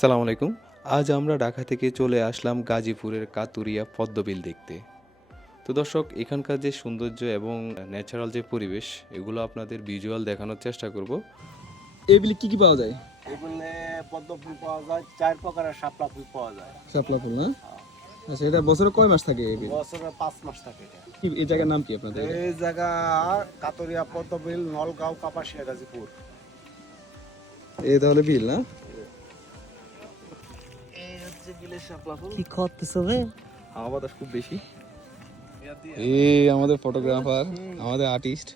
আসসালামু আলাইকুম। আজ আমরা ঢাকা থেকে চলে আসলাম গাজীপুরের কাতুরিয়া পদ্মবিল দেখতে। তো দর্শক, এখানকার যে সৌন্দর্য এবং ন্যাচারাল যে পরিবেশ, এগুলো আপনাদের ভিজুয়াল দেখানোর চেষ্টা করব। এই বিলে কি কি পাওয়া যায়? এগুলো পদ্ম ফুল পাওয়া যায়, 4 প্রকারের শাপলা ফুল পাওয়া যায়। শাপলা ফুল না? আচ্ছা, এটা বছরে কয় মাস থাকে এই বিল? বছরে 5 মাস থাকে এটা। কি এই জায়গার নাম কি আপনাদের? এই জায়গা কাতরিয়া পদ্মবিল, নলগাঁও, কাপাসিয়া, গাজীপুর। এই তাহলে বিল না? এই হচ্ছে বিলের শাপলা ফুল। কি করতেছো রে? হাওয়া বাতাস খুব বেশি। এই আমাদের ফটোগ্রাফার, আমাদের আর্টিস্ট।